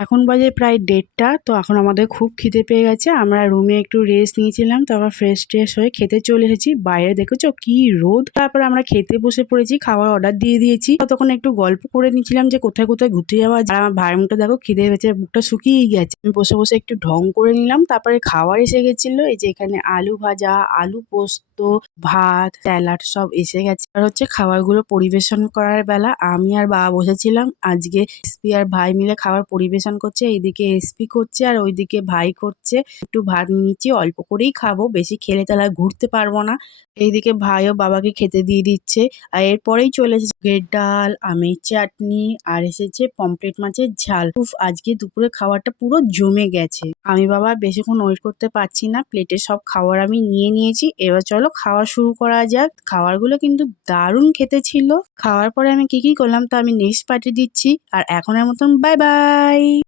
এখন বাজে প্রায় 1:30টা। তো এখন আমাদের খুব খিদে পেয়ে গেছে। আমরা রুমে একটু রেস্ট নিয়েছিলাম, তারপর ফ্রেশ হয়ে খেতে চলে এসেছি। বাইরে দেখেছো কি রোদ। তারপর আমরা খেতে বসে পড়েছি, খাওয়ার অর্ডার দিয়ে দিয়েছি। ততক্ষণ একটু গল্প করে নিচ্ছিলাম যে কোথায় কোথায় ঘুরতে যাওয়া যায়। আর আমার ভাইয়ের মুখটা দেখো, খিদে পেয়েছে, মুখটা শুকিয়েই গেছে। আমি বসে বসে একটু ঢং করে নিলাম। তারপরে খাবার এসে গেছিল, এই যে এখানে আলু ভাজা, আলু পোস্ত, ভাত, স্যালাড সব এসে গেছে। আর হচ্ছে খাবারগুলো পরিবেশন করার বেলা আমি আর বাবা বসেছিলাম। আজকে এসপি আর ভাই মিলে খাবার পরিবেশন করছে। এইদিকে এসপি করছে আর ওইদিকে ভাই করছে। একটু ভাত নিয়ে নিচ্ছি, অল্প করেই খাবো, বেশি খেলে তাহলে আর ঘুরতে পারবো না। এইদিকে ভাইও বাবাকে খেতে দিয়ে দিচ্ছে। আর এরপরেই চলে এসেছে মুগের ডাল, আমের চাটনি, আর এসেছে পমফ্রেট মাছের ঝাল। উফ, আজকে দুপুরে খাবারটা পুরো জমে গেছে। আমি বাবা বেশিক্ষণ ওয়েট করতে পারছি না, প্লেটে সব খাবার আমি নিয়ে নিয়েছি। এবার চলো খাওয়া শুরু করা যাক। খাবারগুলো কিন্তু দারুণ খেতে ছিল। খাওয়ার পরে আমি কি করলাম তা আমি নেক্সট পার্টি দিচ্ছি। আর এখনের মতন বাই বাই।